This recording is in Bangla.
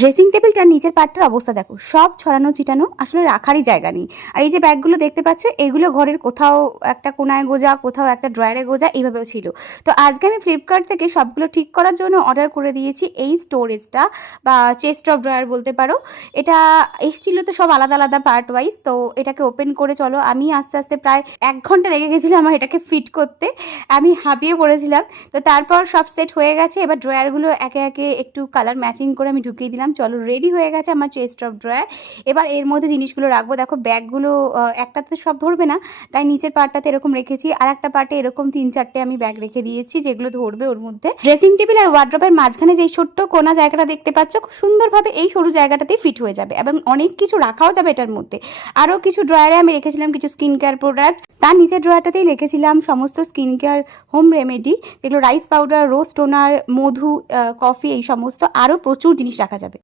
ড্রেসিং টেবিলটার নিচের পার্টটার অবস্থা দেখো, সব ছড়ানো ছিটানো, আসলে রাখারই জায়গা নেই। আর এই যে ব্যাগগুলো দেখতে পাচ্ছ, এগুলো ঘরের কোথাও একটা কোনায় গোজা, কোথাও একটা ড্রয়ারে গোজা, এইভাবেও ছিল। তো আজকে আমি ফ্লিপকার্ট থেকে সবগুলো ঠিক করার জন্য অর্ডার করে দিয়েছি এই স্টোরেজটা, বা চেস্ট অফ ড্রয়ার বলতে পারো। এটা এসেছিল তো সব আলাদা আলাদা পার্ট ওয়াইজ। তো এটাকে ওপেন করে চলো, আমি আস্তে আস্তে প্রায় 1 ঘন্টা লেগে গেছিলো আমার এটাকে ফিট করতে, আমি হাঁপিয়ে পড়েছিলাম। তো তারপর সব সেট হয়ে গেছে, এবার ড্রয়ারগুলো একে একে একটু কালার ম্যাচিং করে আমি ঢুকিয়ে দিলাম। চলো, রেডি হয়ে গেছে আমার চেস্ট অফ ড্রয়ার। এবার এর মধ্যে জিনিসগুলো রাখবো। দেখো ব্যাগগুলো একটাতে সব ধরবে না, তাই নিচের পার্টটাতে এরকম রেখেছি, আর একটা পার্টে এরকম 3-4টে আমি ব্যাগ রেখে দিয়েছি যেগুলো ধরবে ওর মধ্যে। ড্রেসিং টেবিল আর ওয়ার্ড্রপের মাঝখানে যে ছোট্ট কোনা জায়গাটা দেখতে পাচ্ছ, খুব সুন্দরভাবে এই সরু জায়গাটাতেই ফিট হয়ে যাবে এবং অনেক কিছু রাখাও যাবে এটার মধ্যে। আরও কিছু ড্রয়ারে আমি রেখেছিলাম কিছু স্কিন কেয়ার প্রোডাক্ট, তার নিচের ড্রয়ারটাতেই রেখেছিলাম সমস্ত স্কিন কেয়ার হোম রেমেডি, যেগুলো রাইস পাউডার, রোজ টোনার, মধু, কফি, এই সমস্ত আরও প্রচুর জিনিস রাখা যাবে।